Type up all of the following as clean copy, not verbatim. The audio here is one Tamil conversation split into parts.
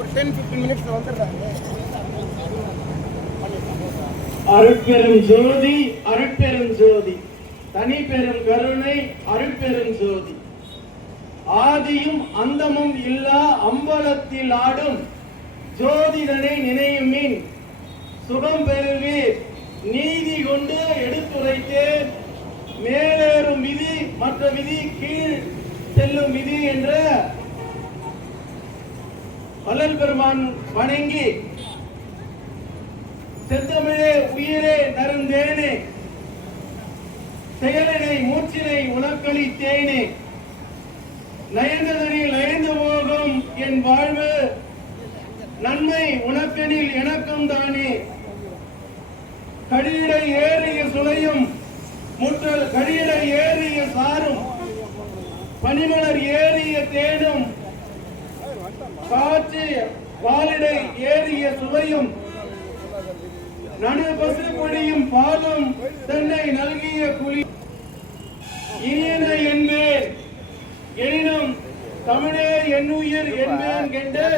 ஒரு 10-15 மினிட்ஸ்ல வந்துடுறாங்க. அருட்பெரும் ஜோதி அருட்பெரும் ஜோதி தனி பெரும் கருணை அருட்பெரும் ஜோதி ஆதியும் அந்தமும் இல்லா அம்பலத்தில் ஆடும் ஜோதிடனை நினையுமின் சுகம் பெறுவீர் நீதி கொண்டு எடுத்துரைத்தேன் மேலேறும் விதி மற்ற விதி கீழ் செல்லும் விதி என்ற வள்ளல் பெருமான் வணங்கி செந்தமிழே உயிரே நருந்தேனே செயலினை மூச்சினை உனக்களித்தேனே நயந்ததனில் நயந்து போகும் என் வாழ்வு நன்மை உனக்கெனில் எனக்கும் தானே கடியடை ஏறிய சுளையும் முற்றல் கடியடை ஏறிய சாரும் பனிமலர் ஏறிய தேனும் காற்று வாலிடை ஏறிய சுவையும் நடு பசு பொடியும் பாலும் தன்னை நல்கிய குழி இனியன என்பேன் எனினும் தமிழே என் உயிர் என்பேன் என்று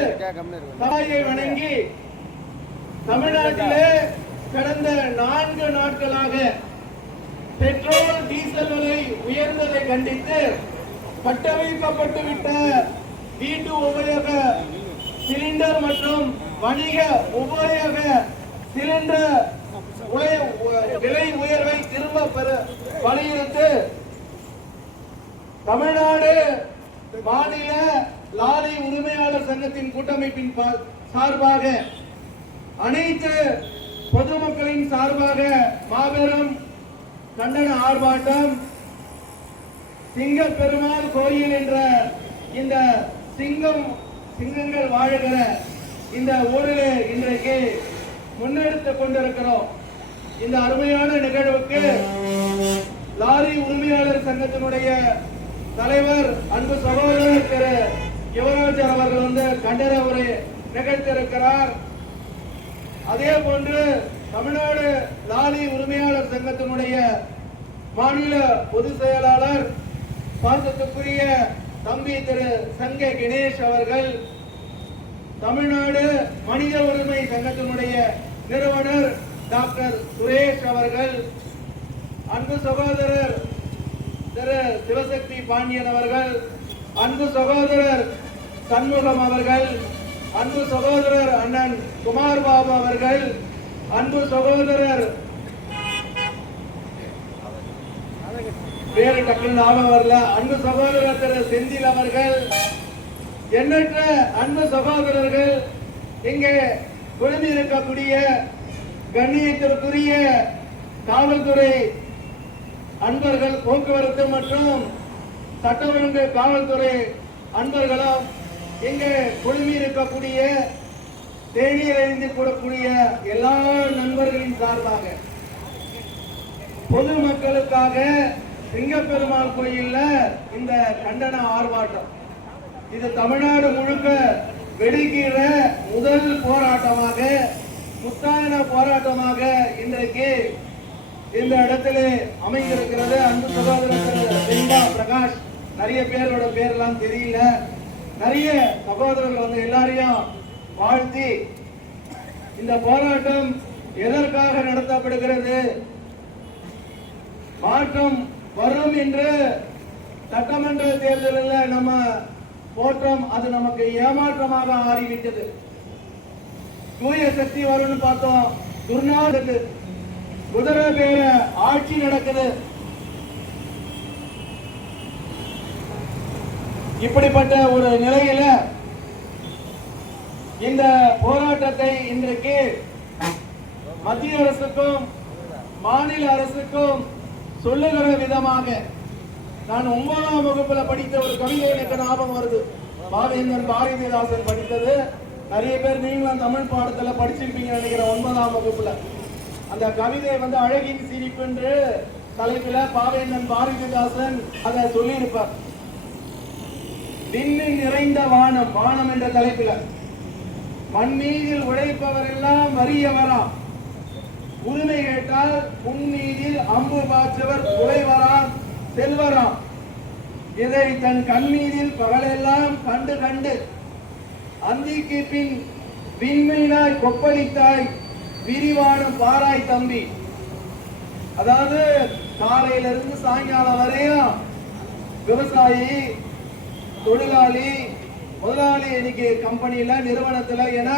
தாயை வணங்கி தமிழ்நாட்டிலே கடந்த 4 நாட்களாக பெட்ரோல் டீசல் விலை உயர்ந்ததை கண்டித்து கட்டமைக்கப்பட்டுவிட்ட வீட்டு உபயோக சிலிண்டர் மற்றும் வணிக உபயோக சிலிண்டர் விலை உயர்வை திரும்ப பெற வலியுறுத்தி தமிழ்நாடு மாநில லாரி உரிமையாளர் சங்கத்தின் கூட்டமைப்பின் சார்பாக அனைத்து பொதுமக்களின் சார்பாக மாபெரும் கண்டன ஆர்ப்பாட்டம் சிங்க பெருமாள் கோயில் என்ற இந்த சிங்கங்கள் வாழுகிற இந்த ஊரில் இன்றைக்கு முன்னெடுத்துக் கொண்டிருக்கிறோம். இந்த அருமையான நிகழ்வுக்கு லாரி உரிமையாளர் சங்கத்தினுடைய தலைவர் அன்பு சகோதரர் திரு யுவராஜர் அவர்கள் வந்து கண்டன உரை நிகழ்த்தியிருக்கிறார். அதே போன்று தமிழ்நாடு லாரி உரிமையாளர் சங்கத்தினுடைய மாநில பொதுச் செயலாளர் பாசத்துக்குரிய தம்பி திரு சங்க கணேஷ் அவர்கள், தமிழ்நாடு மனித உரிமை சங்கத்தினுடைய நிறுவனர் டாக்டர் சுரேஷ் அவர்கள், அன்பு சகோதரர் திரு சிவசக்தி பாண்டியன் அவர்கள், அன்பு சகோதரர் சண்முகம் அவர்கள், அன்பு சகோதரர் அண்ணன் குமார் பாபு அவர்கள், அன்பு சகோதரர் பேரு டக்குன்னு ஞாபகம் வரல, அன்பு சகோதரர் திரு செந்தில் அவர்கள், எண்ணற்ற அன்பு சகோதரர்கள் இங்கே குழுமி இருக்கக்கூடிய கண்ணியத்திற்குரிய காவல்துறை அன்பர்கள், போக்குவரத்து மற்றும் சட்ட ஒழுங்கு காவல்துறை அன்பர்களும் இங்கே குழுமி இருக்கக்கூடிய தேநீர் அறிந்து கூடக்கூடிய எல்லா நண்பர்களின் சார்பாக பொதுமக்களுக்காக சிங்கப்பெருமாள் கோயில்ல இந்த கண்டன ஆர்ப்பாட்டம் இது தமிழ்நாடு முழுக்க வெடிக்கிற முதல் போராட்டமாக, முத்தான போராட்டமாக இன்றைக்கு இந்த இடத்திலே அமைந்திருக்கிறது. அன்பு சகோதரர் வெங்கா பிரகாஷ், நிறைய பேரோட பேரெல்லாம் தெரியல, நிறைய சகோதரர்கள் வந்து எல்லாரையும் வாழ்த்தி இந்த போராட்டம் எதற்காக நடத்தப்படுகிறது, மாற்றம் வரும் என்று சட்டமன்ற தேர்தலில் நம்ம போற்றோம், அது நமக்கு ஏமாற்றமாக மாறிவிட்டது. தூய சக்தி வரும்னு பார்த்தோம், துர்நாடுக்கு குதிரை பேர ஆட்சி நடக்குது. இப்படிப்பட்ட ஒரு நிலையில இந்த போராட்டத்தை இன்றைக்கு மத்திய அரசுக்கும் மாநில அரசுக்கும் சொல்லுகிற விதமாக நான் 9ஆம் வகுப்புல படித்த ஒரு கவிதை எனக்கு ஞாபகம் வருது. பாவேந்தன் பாரதிதாசன் படித்தது. நிறைய பேர் நீங்களும் தமிழ் பாடத்துல படிச்சிருப்பீங்க நினைக்கிற 9ஆம் வகுப்புல. அந்த கவிதை வந்து அழகின் சிரிப்பு என்று தலைப்பில பாவேந்தன் பாரதிதாசன் அதை சொல்லியிருப்பார். விண்ணில் நிறைந்த வானம், வானம் என்ற தலைப்பில மண் மீதில் உழைப்பவர் எல்லாம் வறியவராம், உரிமை கேட்டால் உன் மீதில் அம்பு பாய்ச்சவர் உழைவராம் செல்வராம், இதை தன் கண் மீதில் பகலெல்லாம் கண்டு கண்டு அந்திக்கு பின் விண்மீனாய் கொப்பளித்தாய் விரிவானம் பாராய் தம்பி. அதாவது காலையில இருந்து சாயங்காலம் வரையும் விவசாயி, தொழிலாளி, முதலாளி இன்னைக்கு கம்பெனியில, நிறுவனத்துல, ஏன்னா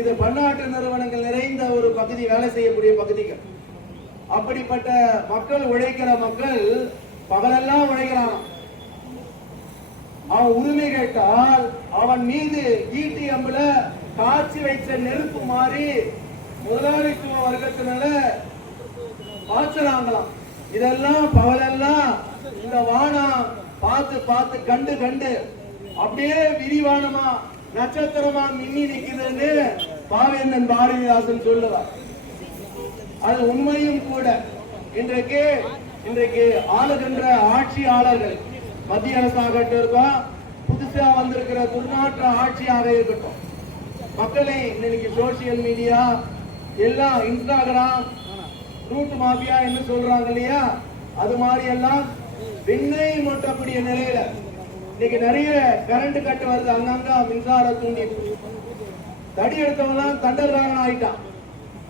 இது பன்னாட்டு நிறுவனங்கள் நிறைந்த ஒரு பகுதி, வேலை செய்யக்கூடிய பகுதிகள். அப்படிப்பட்ட மக்கள், உழைக்கிற மக்கள் பகலெல்லாம் உழைக்கிறான். அவன் உரிமை கேட்டால் அவன் மீது ஈட்டி அம்புல காய்ச்சி வைத்த நெருப்பு மாறி முதலாளித்துவ வர்க்கத்தினால பாய்ச்சலாங்களாம். இதெல்லாம் பகலெல்லாம் இந்த வானம் பார்த்து பார்த்து கண்டு கண்டு அப்படியே விரிவானமா நட்சத்திரமா மின்னி நிக்குதுன்னு பாவேந்தன் பாரதிதாசன் சொல்லுவார். அது உண்மையும் கூட. இன்றைக்கு ஆளுகின்ற ஆட்சியாளர்கள், மத்திய அரசாகட்டும் இருக்கும், புதுசா வந்திருக்கிற துர்நாற்ற ஆட்சியாக இருக்கட்டும், மக்களை இன்னைக்கு சோசியல் மீடியா எல்லாம், இன்ஸ்டாகிராம், ரூட் மாபியா என்று சொல்றாங்க இல்லையா, அது மாதிரி எல்லாம் விண்ணை மொட்டக்கூடிய நிலையில இன்னைக்கு நிறைய கரண்ட் கட்டு வருது. அங்கங்க மின்சார தூண்டி தடி எடுத்தவங்களாம் தண்டர்காரன் ஆயிட்டான்.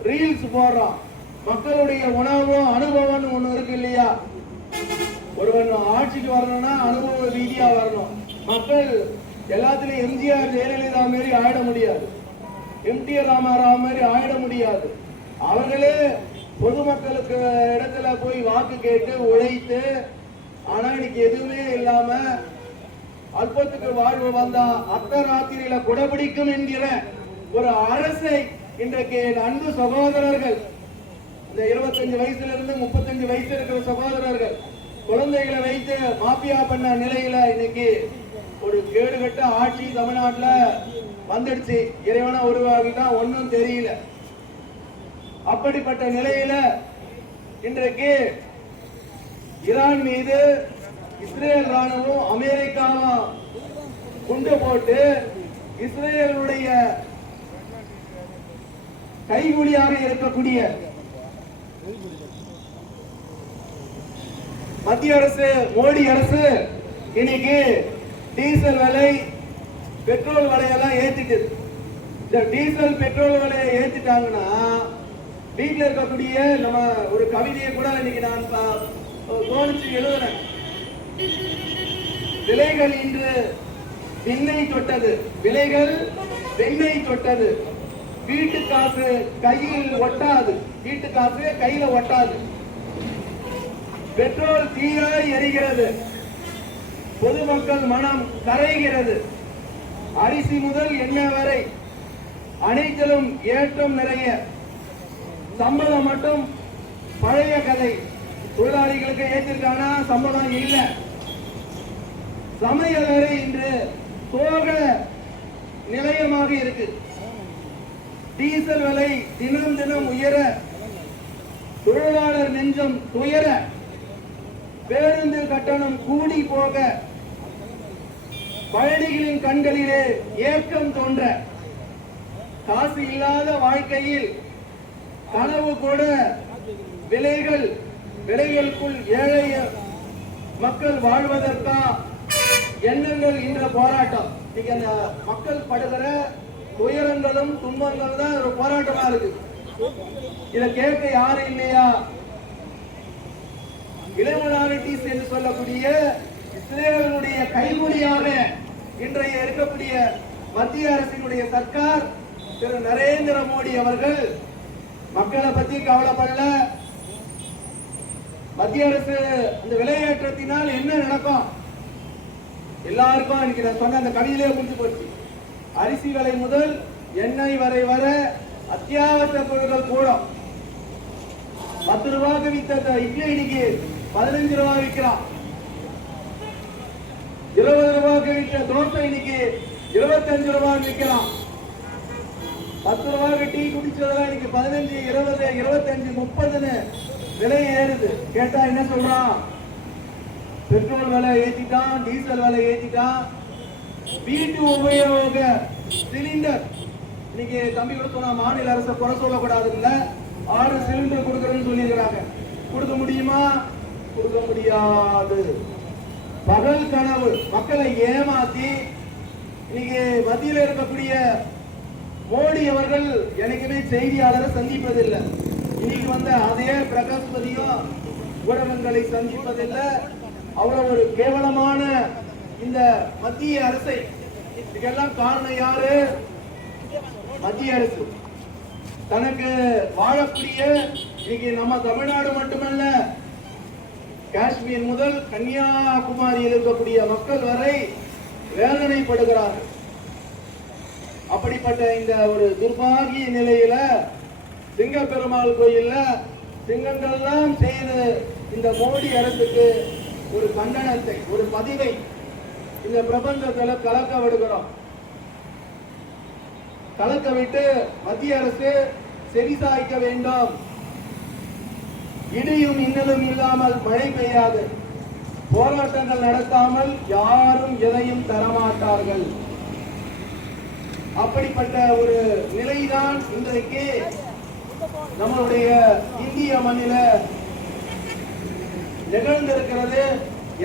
ரீல்ஸ் போடுறான். மக்களுடைய உணவும் அனுபவம் ஒண்ணு இருக்கு இல்லையா, ஒருவன் ஆட்சிக்கு வரணும்னா அனுபவ ரீதியா வரணும். மக்கள் எல்லாத்திலையும் எம்ஜிஆர், ஜெயலலிதா மாரி ஆயிட முடியாது, எம்டிஆர் ராமாராவ் மாதிரி ஆயிட முடியாது. அவர்களே பொதுமக்களுக்கு இடத்துல போய் வாக்கு கேட்டு உழைத்து, ஆனா இன்னைக்கு எதுவுமே இல்லாம அல்பத்துக்கு வாழ்வு வந்தா அர்த்தராத்திரியில குடபிடிக்கும் என்கிற ஒரு அரசை இன்றைக்கு அன்பு சகோதரர்கள், இந்த 25 வயசுல இருந்து 35 வயசு இருக்கிற சகோதரர்கள் குழந்தைகளை வைத்து மாபியா பண்ண நிலையில இன்னைக்கு ஒரு கேடுகட்ட ஆட்சி தமிழ்நாட்டுல வந்துடுச்சு. இறைவனா உருவாகிதான் ஒன்னும் தெரியல. அப்படிப்பட்ட நிலையில இன்றைக்கு ஈரான் மீது இஸ்ரேல் ராணுவம், அமெரிக்காவும் குண்டு போட்டு இஸ்ரேலுடைய கைகூலியாக இருக்கக்கூடிய மத்திய அரசு, மோடி அரசு இன்னைக்கு டீசல் விலை, பெட்ரோல் விலையெல்லாம் ஏத்திட்டு, இந்த டீசல் பெட்ரோல் விலையை ஏத்திட்டாங்கன்னா வீட்டில் இருக்கக்கூடிய நம்ம ஒரு கவிதையை கூட இன்னைக்கு நான் தோணிச்சு எழுதுறேன். விலைகள் இன்று விண்ணை தொட்டது, விலைகள் விண்ணை தொட்டது, வீட்டு காசு கையில் ஒட்டாது, வீட்டு காசு கையில ஒட்டாது, பெட்ரோல் தீயாய் எரிகிறது, பொதுமக்கள் மனம் கரைகிறது, அரிசி முதல் எண்ணெய் வரை அனைத்திலும் ஏற்றம் நிறைய, சம்பளம் மட்டும் பழைய கதை, தொழிலாளிகளுக்கு ஏற்றிருக்கானா சம்பளம் இல்ல, சமையல் அறை இன்று சோக நிலையமாக இருக்கு, டீசல் விலை தினம் தினம் உயர, தொழிலாளர் நெஞ்சம் துயர, பேருந்து கட்டணம் கூடி போக, பயணிகளின் கண்களிலே ஏக்கம் தோன்ற, காசு இல்லாத வாழ்க்கையில் கனவு கூட விலைகளுக்குள் ஏழை மக்கள் வாழ்வதற்கா எண்ணங்கள் இன்ற போராட்டம். இன்னைக்கு அந்த மக்கள் படுகிற துயரங்களும் துன்பங்கள் தான் ஒரு போராட்டமா இருக்கு. இதை கேட்க யாரும் இல்லையா? இளமனாரிட்டிஸ் என்று சொல்லக்கூடிய இஸ்ரேலுடைய கைமொழியாக இன்றைய இருக்கக்கூடிய மத்திய அரசினுடைய சர்க்கார், திரு நரேந்திர மோடி அவர்கள் மக்களை பத்தி கவலைப்படல. மத்திய அரசு இந்த விலையேற்றத்தினால் என்ன நடக்கும் எல்லாருக்கும் இன்னைக்கு நான் சொன்ன அந்த கவிதையிலே முடிஞ்சு போச்சு. அரிசி விலை முதல் எண்ணெய் வர அத்தியாவசிய பொருட்கள் கூடும். 10 ரூபாய்க்கு வித்த இட்லி இன்னைக்கு 15 ரூபாய் விற்கிறான். 20 ரூபாய்க்கு விற்ற தோசை இன்னைக்கு 25 ரூபாய் விற்கிறான். 10 ரூபாய்க்கு டீ குடிச்சதெல்லாம் இன்னைக்கு 15, 20, 25, 30ன்னு விலை ஏறுது. கேட்டா என்ன சொல்றான்? பெட்ரோல் விலை ஏத்திட்டான், டீசல் விலை ஏத்திட்டான். வீட்டு உபயோக சிலிண்டர் இன்னைக்கு தம்பி கூட சொன்னா மாநில அரசை குறை சொல்லக்கூடாது இல்ல, 6 சிலிண்டர் கொடுக்கறேன்னு சொல்லியிருக்கிறாங்க. கொடுக்க முடியுமா? கொடுக்க முடியாது. பகல் கனவு மக்களை ஏமாத்தி இன்னைக்கு மத்தியில் இருக்கக்கூடிய மோடி அவர்கள் எனக்குமே செய்தியாளரை சந்திப்பதில்லை. இன்னைக்கு வந்த அதே பிரகாஷ்பதியும் ஊடகங்களை சந்திப்பதில்லை. அவ்வளவு ஒரு கேவலமான இந்த மத்திய அரசை, இதுக்கெல்லாம் காரணம் யாரு? மத்திய அரசு. தனக்கு வாழக்கூடிய இன்னைக்கு நம்ம தமிழ்நாடு மட்டுமல்ல, காஷ்மீர் முதல் கன்னியாகுமரியில் இருக்கக்கூடிய மக்கள் வரை வேதனைப்படுகிறார்கள். அப்படிப்பட்ட இந்த ஒரு துர்பாகிய நிலையில சிங்கப்பெருமாள் கோயில்ல சிங்கங்கள்லாம் செய்து இந்த மோடி அரசுக்கு ஒரு கண்டனத்தை, ஒரு பதிவை இந்த பிரபஞ்சத்துல கலக்க விடுகிறோம். கலக்க விட்டு மத்திய அரசு செவிசாய்க்க வேண்டும். இடியும் இன்னலும் இல்லாமல் மழை பெய்யாது. போராட்டங்கள் நடத்தாமல் யாரும் எதையும் தரமாட்டார்கள். அப்படிப்பட்ட ஒரு நிலைதான் இன்றைக்கு நம்மளுடைய இந்திய மண்ணில நிகழ்ந்திருக்கிறது.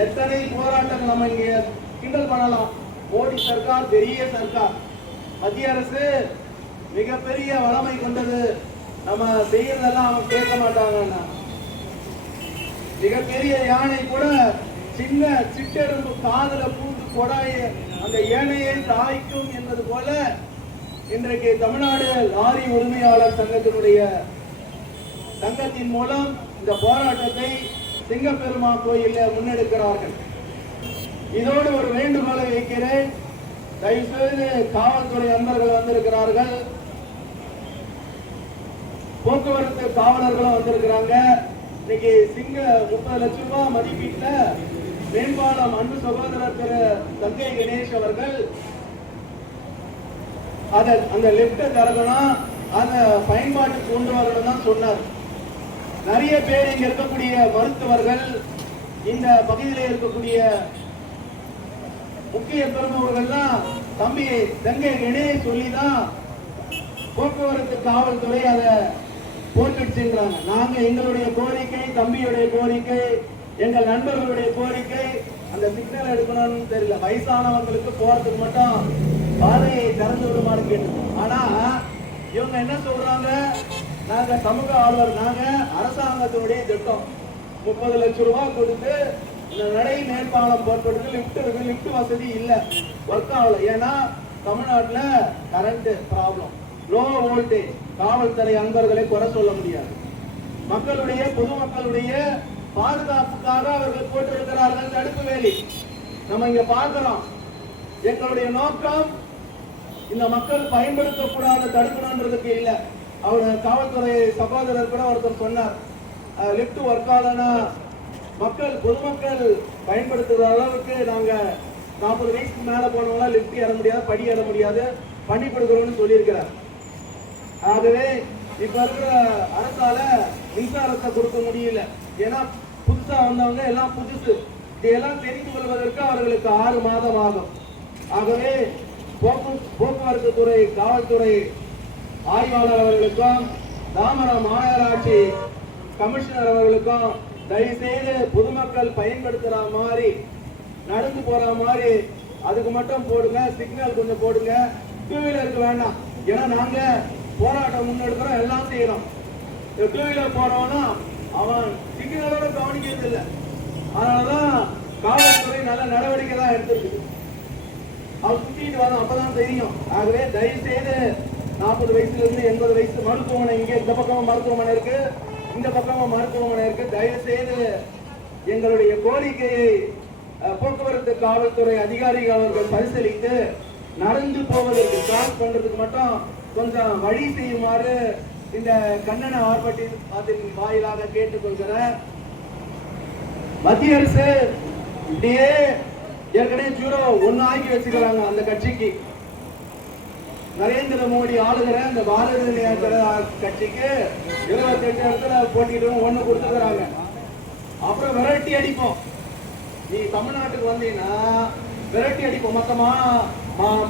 எத்தனை போராட்டங்கள் நம்ம இங்க கிண்டல் பண்ணலாம். மோடி சர்க்கார் பெரிய சர்க்கார், மத்திய அரசு மிகப்பெரிய வளமை கொண்டது, நம்ம செய்யறதெல்லாம் அவங்க கேட்க மாட்டாங்கன்னா, மிகப்பெரிய யானை கூட சின்ன சிட்டெரும்பு காதல பூந்து கொடாய அந்த ஏனையை தாய்க்கும் என்பது போல இன்றைக்கு தமிழ்நாடு லாரி உரிமையாளர் சங்கத்தின் மூலம் இந்த போராட்டத்தை சிங்கப்பெருமாள் கோயில முன்னெடுக்கிறார்கள். இதோடு ஒரு வேண்டுகோளை வைக்கிறேன். தயவுசெய்து காவல்துறை நண்பர்கள் வந்திருக்கிறார்கள், போக்குவரத்து காவலர்களும் வந்திருக்கிறாங்க. இன்னைக்கு 30 லட்சம் ரூபாய் மதிப்பீட்டுல மேம்பாலம் அன்பு சகோதரர் திரு தங்கை கணேஷ் அவர்கள் அந்த லிப்ட் தரணும், அதை பயன்பாட்டுக்கு கொண்டு வரணும் தான் சொன்னார். நிறைய பேர் இங்க இருக்கக்கூடிய மருத்துவர்கள், இந்த பகுதியில் இருக்கக்கூடிய முக்கிய பெருமவர்கள்லாம் தம்பி தங்கை கணேஷ் சொல்லிதான் போக்குவரத்து காவல்துறை அதை போட்டுச்சுங்கிறாங்க. நாங்க எங்களுடைய கோரிக்கை, தம்பியுடைய கோரிக்கை, எங்கள் நண்பர்களுடைய கோரிக்கை, அந்த சிக்னல் எடுக்கணும்னு தெரியல. வயசானவங்களுக்கு போறதுக்கு மட்டும் பாதையை திறந்து விடுமாறு கேட்டு. ஆனா இவங்க என்ன சொல்றாங்க? நாங்க சமூக ஆர்வலர், நாங்க அரசாங்கத்தினுடைய திட்டம் 30 லட்சம் ரூபாய் கொடுத்து இந்த நடை மேம்பாலம் போட்டு லிப்ட் இருக்கு, லிப்ட் வசதி இல்ல, ஒர்க் ஆகல. ஏன்னா தமிழ்நாட்டுல கரண்ட் ப்ராப்ளம், லோ வோல்டேஜ். காவல்துறை அன்பர்களை குறை சொல்ல முடியாது. மக்களுடைய பொதுமக்களுடைய பாதுகாப்புக்காக அவர்கள் போட்டிருக்கிறார்கள் தடுப்பு வேலி. நம்ம இங்க பார்க்கிறோம். எங்களுடைய நோக்கம் இந்த மக்கள் பயன்படுத்தக்கூடாத தடுக்கணுன்றதுக்கு இல்ல. அவர் காவல்துறை சகோதரர் கூட ஒருத்தர் சொன்னார், லிப்ட் ஒர்க் ஆகலன்னா மக்கள் பொதுமக்கள் பயன்படுத்துற அளவுக்கு நாங்க 40 வயசுக்கு மேல போனவங்களா லிப்ட் ஏற முடியாது, படி ஏற முடியாது, பண்ணி கொடுக்கிறோம்னு சொல்லியிருக்கிறார். ஆகவே இப்ப இருக்கிற அரசால மின்சாரத்தை கொடுக்க முடியல. ஏன்னா புதுசா வந்தவங்க எல்லாம் புதுசு, இதையெல்லாம் தெரிந்து கொள்வதற்கு அவர்களுக்கு 6 மாதம் ஆகும். ஆகவே போக்குவரத்து துறை காவல்துறை ஆய்வாளர் அவர்களுக்கும் தாமரம் மாநகராட்சி கமிஷனர் அவர்களுக்கும் தயவு செய்து பொதுமக்கள் பயன்படுத்துற மாதிரி, நடந்து போற மாதிரி அதுக்கு மட்டும் போடுங்க, சிக்னல் கொஞ்சம் போடுங்க. 2 வீலருக்கு வேண்டாம். ஏன்னா நாங்க போராட்டம் முன்னெடுக்கிறோம், எல்லாம் செய்யறோம். 2 வீலர் போறவனா அவன் சிக்னலோட கவனிக்கிறது இல்லை. அதனாலதான் காவல்துறை நல்ல நடவடிக்கை தான் எடுத்திருக்கு. அவர் சுத்திட்டு வரோம், அப்பதான் தெரியும். ஆகவே தயவு செய்து 40 வயசுல இருந்து 80 வயசு மருத்துவமனை, இங்க இந்த பக்கமும் மருத்துவமனை இருக்கு, இந்த பக்கமும் மருத்துவமனை இருக்கு. தயவு செய்து எங்களுடைய கோரிக்கையை போக்குவரத்து காவல்துறை அதிகாரிகள் அவர்கள் பரிசீலித்து நடந்து போவதற்கு கிராஸ் பண்றதுக்கு மட்டும் கொஞ்சம் வழி செய்யுமாறு இந்த கண்டன ஆர்ப்பாட்டத்தின் வாயிலாக கேட்டுக்கொள்கிறேன். மத்திய அரசு இப்படியே ஏற்கனவே 0-1 ஆக்கி வச்சுக்கிறாங்க. அந்த கட்சிக்கு நரேந்திர மோடி ஆளுகிற இந்த பாரதிய ஜனதா கட்சிக்கு 28 இடத்துல போட்டிட்டு 1 கொடுத்துக்கிறாங்க. அப்புறம் விரட்டி அடிப்போம். நீ தமிழ்நாட்டுக்கு வந்தீங்கன்னா விரட்டி அடிப்போம். மொத்தமா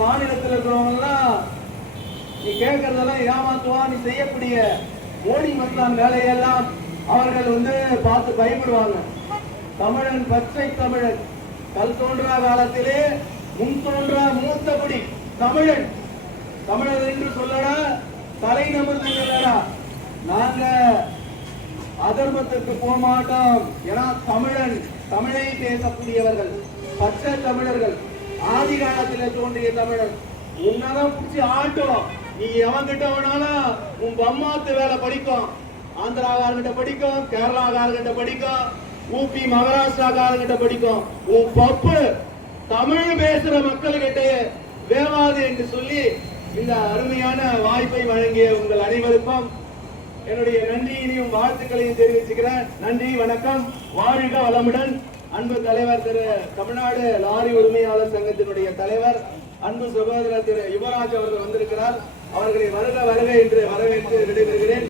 மாநிலத்தில் இருக்கிறவங்க எல்லாம் நீ கேட்கறதெல்லாம் ஏமாத்துவா. நீ செய்யக்கூடிய மோடி மத்தான் வேலையெல்லாம் அவர்கள் பார்த்து பயப்படுவாங்க. தமிழன் பச்சை தமிழன் கல் தோன்றா காலத்திலே முன் தோன்றா மூத்தபடி தமிழன் தமிழர் என்று சொல்லடா, தலை நிமிர்ந்து நில்லடா. நாங்க அதர்மத்திற்கு போக மாட்டோம். ஏன்னா தமிழன், தமிழை பேசக்கூடியவர்கள், பச்சை தமிழர்கள், ஆதி காலத்தில் தோன்றிய தமிழன். உன்னதான் பிடிச்சி ஆட்டும். நீ எவன்கிட்ட வேணாலும் உன் பம்மாத்து வேலை படிக்கும், ஆந்திராக்காரங்கிட்ட படிக்கும், கேரளாக்காரங்கிட்ட படிக்கும், ஊபி மகாராஷ்டிராக்காரங்கிட்ட படிக்கும். உன் பப்பு தமிழ் பேசுற மக்கள்கிட்ட வேவாது என்று சொல்லி இந்த அருமையான வாய்ப்பை வழங்கிய உங்கள் அனைவருக்கும் என்னுடைய நன்றியினையும் வாழ்த்துக்களையும் தெரிவிச்சுக்கிறேன். நன்றி, வணக்கம், வாழ்க வளமுடன். அன்பு தலைவர் திரு தமிழ்நாடு லாரி உரிமையாளர் சங்கத்தினுடைய தலைவர் அன்பு சகோதரர் திரு யுவராஜ் அவர்கள் வந்திருக்கிறார். அவர்களை வருக வருக என்று வரவேற்று விடைபெறுகிறேன்.